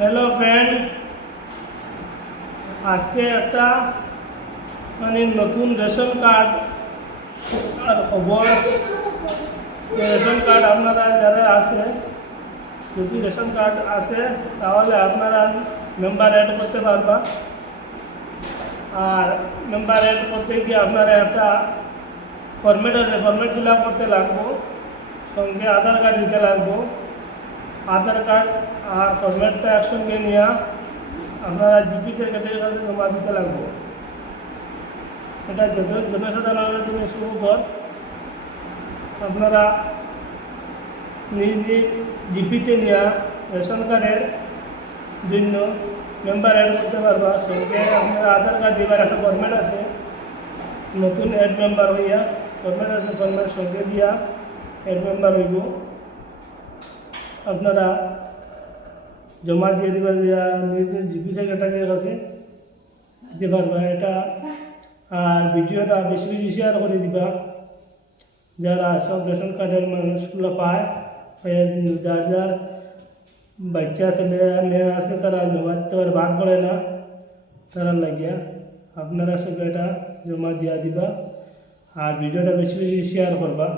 Hello friend, আজকে একটা নতুন রেশন কার্ড আর খবর। রেশন কার্ড আপনারা যারা আছে, যদি রেশন কার্ড আছে তাহলে আপনারা মেম্বার অ্যাড করতে পারবা। আর মেম্বার অ্যাড করতে গিয়ে আপনারা একটা ফর্মেট আছে, ফর্মেট ফিল আপ করতে লাগবো, সঙ্গে আধার কার্ড দিতে লাগবো। আধার কার্ড আর ফর্মেটটা একসঙ্গে নিয়ে আপনারা জিপি সেক্রেটারির কাছে জমা দিতে লাগবো। এটা জনসাধারণের জন্য সুখবর। আপনারা নিজ নিজ জিপিতে নিয়ে রেশন কার্ডের জন্য মেম্বার অ্যাড করতে পারবা। সঙ্গে আপনারা আধার কার্ড দেবার একটা ফর্মেট আছে, নতুন অ্যাড মেম্বার হইয়া ফর্মেট আছে, ফর্মেট সঙ্গে দিয়া অ্যাড মেম্বার হইব। আপনারা জমা দিয়ে দিবা, দিয়া নিজ নিজ জিপি সেক্রেটারির কাছে দিতে পারবা এটা। আর ভিডিওটা বেশি বেশি শেয়ার করে দিবা, যারা সব রেশন কার্ডের মানুষগুলো পায়, যার যার বাচ্চা ছেলে মেয়ে আছে তারা জমা দিতে পারে, ভাগ করে না তারা লাগিয়া। আপনারা সব এটা জমা দিয়া দিবা আর ভিডিওটা বেশি বেশি শেয়ার করবা।